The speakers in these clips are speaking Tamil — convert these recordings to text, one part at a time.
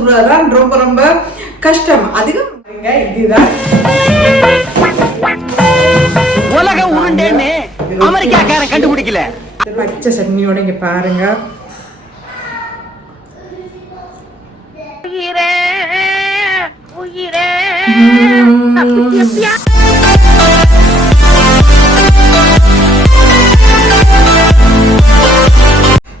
சுடுறதுதான் ரொம்ப ரொம்ப கஷ்டம். அதிகம் இதுதான் உலக உருண்டேன்னு அமெரிக்காக்காரன் கண்டுபிடிக்கல. பச்சை சட்னியோட இங்க பாருங்க.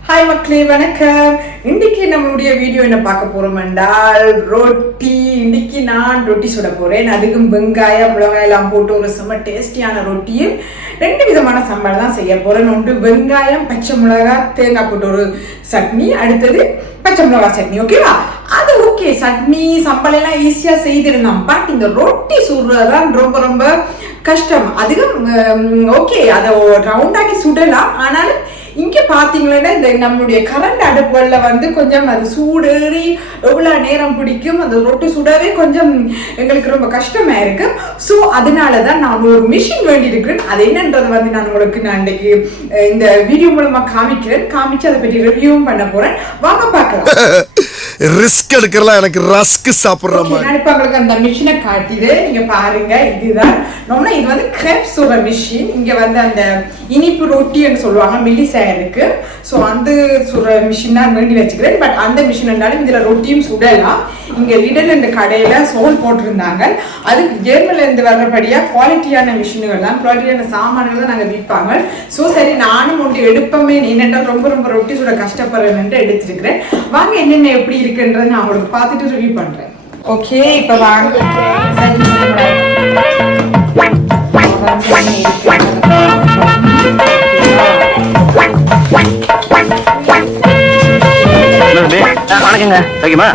ஹாய் மக்களே, வணக்கம். இன்னைக்கு நம்மளுடைய வீடியோ என்ன பார்க்க போறோம் என்றால் ரொட்டி. இன்னைக்கு நான் ரொட்டி சுட போறேன். அதுக்கும் வெங்காயம் மிளகாய் எல்லாம் போட்டு ஒரு செம்ம டேஸ்டியான ரொட்டியும் 2 விதமான சம்பளம் தான் செய்ய போறேன். ஒன்று வெங்காயம் பச்சை மிளகாய் தேங்காய் போட்டு ஒரு சட்னி, அடுத்தது பச்சை மிளகாய் சட்னி. ஓகேவா? அது ஓகே, சட்னி சம்பளம் எல்லாம் ஈஸியா செய்திருந்தோம். பட் இந்த ரொட்டி சுடுறதுதான் ரொம்ப ரொம்ப கஷ்டம். அதிகம் ஓகே, அதை ரவுண்டாக்கி சுடலாம். ஆனாலும் இங்க பாத்தீங்கன்னா இந்த நம்மளுடைய கரண்ட் அடுப்புல வந்து கொஞ்சம் அது சூடேறி எவ்வளவு நேரம் பிடிக்கும், அந்த ரொட்டி சுடவே கொஞ்சம் எங்களுக்கு ரொம்ப கஷ்டமா இருக்கு. ஸோ அதனாலதான் நான் ஒரு மிஷின் வேண்டி இருக்கிறேன். அது என்னன்றதை வந்து நான் உங்களுக்கு இன்னைக்கு இந்த வீடியோ மூலமா காமிச்சு அதை பற்றி ரிவ்யூவும் பண்ண போறேன். வாங்க பார்க்கலாம். ரிஸ்க் எடுக்கலாம், எனக்கு ரஸ்க் சாப்பிடுற மாதிரி. நான் இப்ப உங்களுக்கு அந்த மிஷினை காட்டிடு, நீங்க பாருங்க. இதுதான் இது வந்து crep சுடுற மிஷின். இங்க வந்து அந்த இனிப்பு ரொட்டின்னு சொல்லுவாங்க, மெல்லிசா இருக்கு. ஸோ அந்த சுடுற மிஷின் தான் வேண்டி வச்சுக்கிறேன். பட் அந்த மிஷின் இருந்தாலும் இதுல ரொட்டியும் சுடலாம். இங்க Lidl இந்த கடையில சோல் போட்டிருந்தாங்க. அதுக்கு ஜெர்மன்ல இருந்து வர்றபடியா குவாலிட்டியான மிஷின்கள் தான், குவாலிட்டியான சாமான்கள் தான் நாங்க விற்பாங்க. ஸோ சரி, நானும் ஒன்று எடுப்பமே என்னென்னா ரொம்ப ரொம்ப ரொட்டி சுட கஷ்டப்படுறேன்னு எடுத்துருக்கிறேன். வாங்க என்னென்ன எப்படி இருக்குன்றதை நான் உங்களுக்கு பார்த்துட்டு ரிவ்யூ பண்றேன். ஓகே, இப்ப வாங்க வணக்கங்க. ஓகேமா?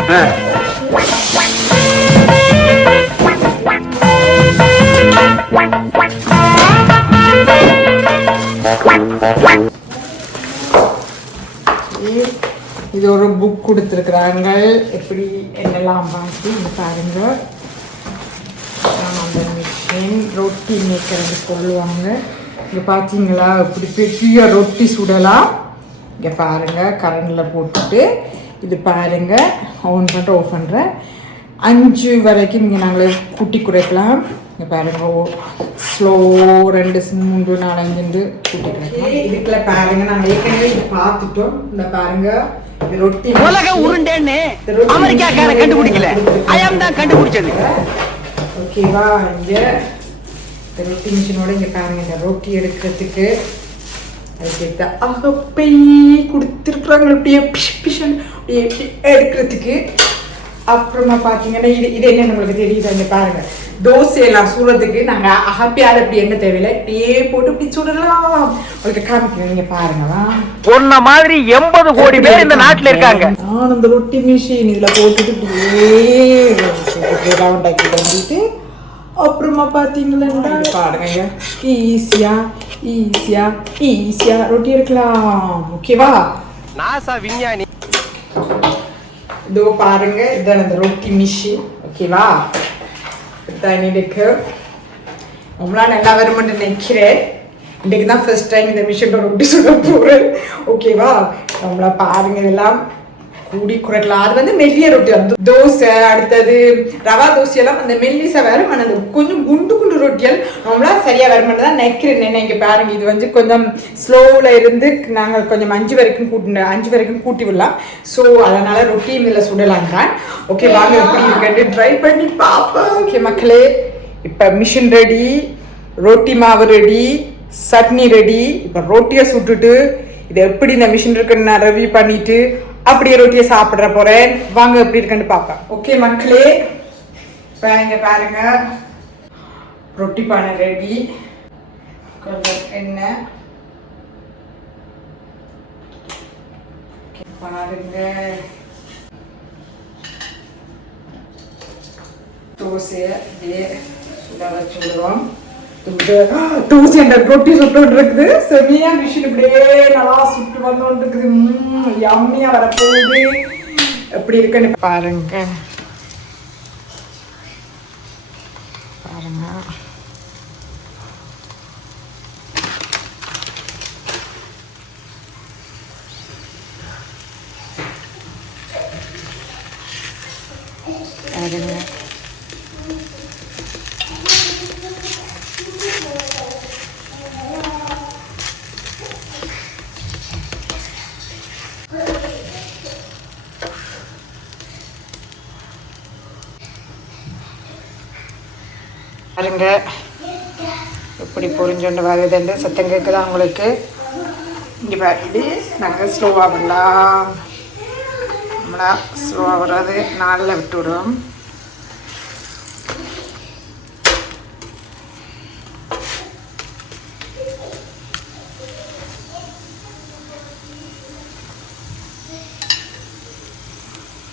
இது ஒரு புக் கொடுத்துருக்குறாங்க, எப்படி என்னெல்லாம் பார்த்து இது பாருங்க. அந்த மிஷின் ரொட்டி மேக்கர்னு சொல்லுவாங்க. இங்கே பார்த்தீங்களா, இப்படி பெரிய ரொட்டி சுடலாம். இங்கே பாருங்க, கரண்டில் போட்டுட்டு இது பாருங்க, ஆன் பண்ணுற ஆஃப் பண்ணுறேன். 5 வரைக்கும் இங்கே நாங்கள் கூட்டி குறைக்கலாம். இங்கே பாருங்க, ஸ்லோ 2 3 4 5 கூட்டி குறைக்கலாம். இதுக்குள்ள பாருங்க, நாங்கள் ஏற்கனவே இது பார்த்துட்டோம். இந்த பாருங்க, ரொட்டி உலக உருண்டேன்னு அமெரிக்காக்காரன் கண்டுபிடிக்கல, அயம் தான் கண்டுபிடிச்சது. ஓகேவா? இங்க இந்த ரொட்டி மிஷினோட இங்க பாருங்க, இந்த ரொட்டி எடுக்கிறதுக்கு அதுக்கு அகப்பை கொடுத்துருக்குறாங்க, அப்படியே பிஷன் எடுக்கிறதுக்கு. அப்புறமா பார்த்தீங்கன்னா இது என்ன உங்களுக்கு தெரியுது, இங்க பாருங்க, தோசையெல்லாம் சூடுறதுக்கு நாங்கள் அகப்பியால் இப்படி என்ன தேவையில்லை, இப்படியே போட்டு இப்படி சுடலாம். உங்களுக்கு காமிக்கிறேன், நீங்க பாருங்களா. பொண்ண மாதிரி 80 கோடி பேர் இந்த நாட்டில் இருக்காங்க. நான் இந்த ரொட்டி மிஷின் இதுல போட்டுட்டு இப்படியே ரவுண்டாக்கி வந்துட்டு அப்புறமா பார்த்தீங்களா பாருங்க, ஈஸியா ரொட்டி எடுக்கலாம். ஓகேவா? நாசா விஞ்ஞானி. இதோ பாருங்க, இதான் அந்த ரொட்டி மிஷின். ஓகேவா? இதான் இருக்கு. நம்மளாம் நல்லா வருமானு நினைக்கிறேன். இன்றைக்கு தான் ஃபர்ஸ்ட் டைம் இந்த மிஷின் ரொட்டி சுட போகிறேன். ஓகேவா? நம்மள பாருங்க, இதெல்லாம் கூடி குறைக்கலாம். அது வந்து மெல்லிய ரொட்டி, அந்த தோசை, அடுத்தது ரவா தோசையெல்லாம் அந்த மெல்லிசா வரும். அந்த கொஞ்சம் குண்டு ரொட்டியல் நம்மளா சரியா வருமானு தான் நினைக்கிறேன். இங்கே பாருங்க, இது வந்து கொஞ்சம் ஸ்லோவில் இருந்து நாங்கள் கொஞ்சம் 5 வரைக்கும் கூட்டி விடலாம். ஸோ அதனால ரொட்டியும் இதில் சுடலாம் தான். ஓகே, வாங்க எப்படி இருக்குன்னு ட்ரை பண்ணி பார்ப்போம். ஓகே மக்களே, இப்போ மிஷின் ரெடி, ரொட்டி மாவு ரெடி, சட்னி ரெடி. இப்போ ரொட்டியை சுட்டுட்டு இது எப்படி இந்த மிஷின் இருக்குன்னு நான் ரிவ்யூ பண்ணிட்டு அப்படியே ரொட்டியை சாப்பிட்ற போறேன். வாங்க எப்படி இருக்குன்னு பார்ப்பேன். ஓகே மக்களே, இப்போ இங்கே பாருங்க, ரொட்டி பானை ரெடி. கொஞ்சம் எண்ணெய் பாருங்க, தோசையை அப்படியே சுட வச்சு விடுவோம். தூசி என்ற ரொட்டி சுட்டு இருக்குது. செம்மையா மிஷின் இப்படியே நல்லா சுட்டு வந்து இருக்குது. யம்மியா வரப்போகுது. எப்படி இருக்குன்னு பாருங்க. பாருங்க. பாருங்க எப்படி பொரிஞ்சோண்டு வருதுன்னு சத்தம் கேட்குதா உங்களுக்கு? இங்கே பாருங்க, நாங்கள் ஸ்லோவாக விடலாம். நம்மளா ஸ்லோவாக வராது, நாளில் விட்டு விடுவோம்.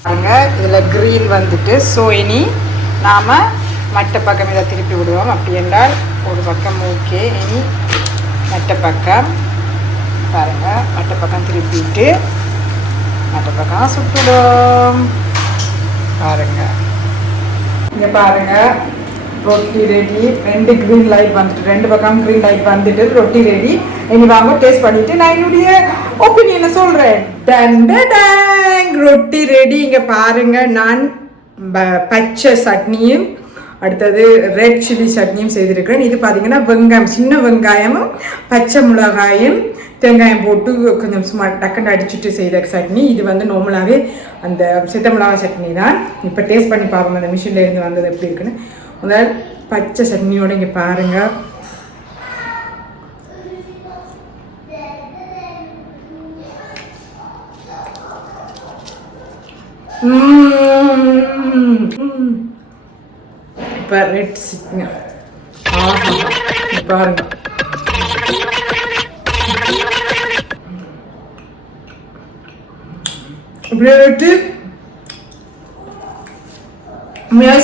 பாருங்க இதில் க்ரீன் வந்துட்டு, ஸோ இனி நாம் மற்ற பக்கம் இதை திருப்பி விடுவோம். அப்படி என்றால் ஒரு பக்கம் ஓகே. இனி மற்ற பக்கம் பாருங்கள், மற்ற பக்கம் திருப்பிட்டு மற்ற பக்கம் சுட்டுடும். பாருங்கள், இங்கே பாருங்கள் ரொட்டி ரெடி. 2 க்ரீன் லைட் வந்துட்டு, 2 பக்கம் க்ரீன் லைட் வந்துட்டு ரொட்டி ரெடி. இனி வாங்க டேஸ்ட் பண்ணிவிட்டு நான் என்னுடைய ஒப்பீனியனை சொல்கிறேன். ரொட்டி ரெடி. இங்கே பாருங்கள், நான் பச்சை சட்னியும் அடுத்தது ரெட் சில்லி சட்னியும் செய்திருக்கிறேன். இது பார்த்தீங்கன்னா வெங்காயம், சின்ன வெங்காயமும் பச்சை மிளகாயும் தேங்காயம் போட்டு கொஞ்சம் சும்மா டக்குன்னு அடிச்சுட்டு செய்த சட்னி. இது வந்து நார்மலாகவே அந்த சித்த மிளகா சட்னி தான். இப்போ டேஸ்ட் பண்ணி பார்ப்போம் அந்த மிஷினில் இருந்து வந்தது எப்படி இருக்குன்னு. முதல் பச்சை சட்னியோடு இங்கே பாருங்கள். இப்போ ரெட் சிட்னி பாருங்க. இப்படியே விட்டு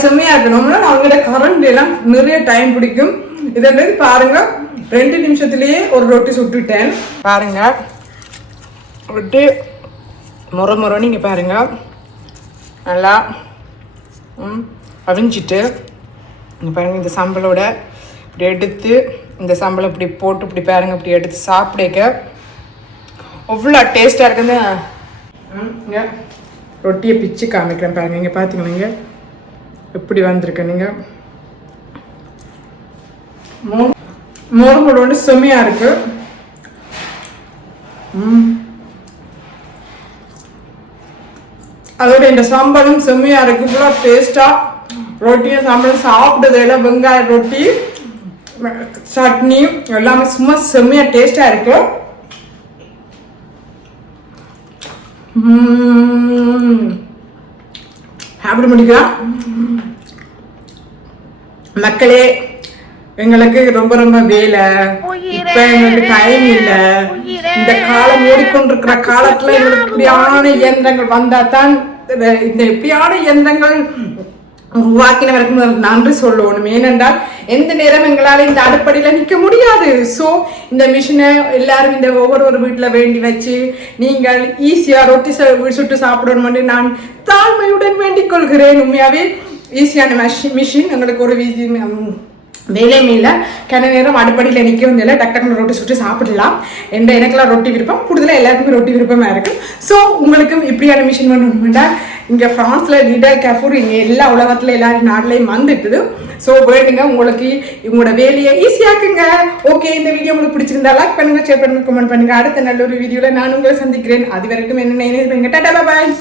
செம்மையா இருக்கணும்னா அவங்களோட கரண்ட் எல்லாம் நிறைய டைம் பிடிக்கும். இதை பாருங்க 2 நிமிஷத்துலயே ஒரு ரொட்டி சுட்டுட்டேன். பாருங்க ரொட்டி முறை இங்கே பாருங்க நல்லா அவிஞ்சிட்டு இங்கே பாருங்கள். இந்த சம்பளோட இப்படி எடுத்து இந்த சம்பளம் இப்படி போட்டு இப்படி பாருங்க, இப்படி எடுத்து சாப்பிடக்க அவ்வளோ டேஸ்ட்டாக இருக்குது. இங்கே ரொட்டியை பிச்சு காமிக்கிறேன் பாருங்கள். இங்கே பார்த்தீங்கன்னா இங்கே எப்படி வந்திருக்கு. நீங்கள் மோர் வந்து செம்மையாக இருக்கு. அதோட இந்த சம்பளம் செம்மையாக இருக்கு. ஃபுல்லாக டேஸ்ட்டாக ரொட்டியும் சாம்பலும் சாப்பிட்டதுல வெங்காய ரொட்டி சட்னி எல்லாமே சும்மா செம்மையாக டேஸ்ட்டாக இருக்கு. அப்படி முடிக்கலாம் மக்களே. எங்களுக்கு ரொம்ப ரொம்ப வேலை, இப்ப எங்களுக்கு டைம் இல்லை. இந்த காலம் ஓடிக்கொண்டிருக்கிற காலத்துல எங்களுக்கு இப்படியான இயந்திரங்கள் வந்தா தான், இந்த இப்படியான இயந்திரங்கள் உருவாக்கினவருக்கு நன்றி சொல்லணும். ஏனென்றால் எந்த நேரம் எங்களால் இந்த அடுப்படியில் நிற்க முடியாது. ஸோ இந்த மிஷினை எல்லாரும் இந்த ஒவ்வொரு வீட்டில் வேண்டி வச்சு நீங்கள் ஈஸியாக ரொட்டி சுட்டு சாப்பிடணும்னு நான் தாழ்மையுடன் வேண்டிக் கொள்கிறேன். உண்மையாகவே ஈஸியான மிஷின். எங்களுக்கு ஒரு வேலையும் இல்லை, கிண நேரம் அடுப்படியில் நிற்கவும் இல்லை, டக்குன்னு ரொட்டி சுட்டு சாப்பிடலாம். எனக்கெல்லாம் ரொட்டி விருப்பம், கூடுதலாக எல்லாருக்குமே ரொட்டி விருப்பமாக இருக்கும். ஸோ உங்களுக்கும் இப்படியான மிஷின் வேணும்னா இங்கே ஃப்ரான்ஸில் லிடல் கேஃபூர் இங்கே எல்லா உலகத்தில் எல்லாரும் நாட்டிலையும் வந்துட்டுது. ஸோ வேணுங்க, உங்களுக்கு உங்களோட வேலையை ஈஸியாக்குங்க. ஓகே, இந்த வீடியோ உங்களுக்கு பிடிச்சிருந்தா லைக் பண்ணுங்க, ஷேர் பண்ணுங்க, கமெண்ட் பண்ணுங்க. அடுத்த நல்ல ஒரு வீடியோவில் நான் உங்களை சந்திக்கிறேன். அது வரைக்கும் என்ன டாடா பாய்.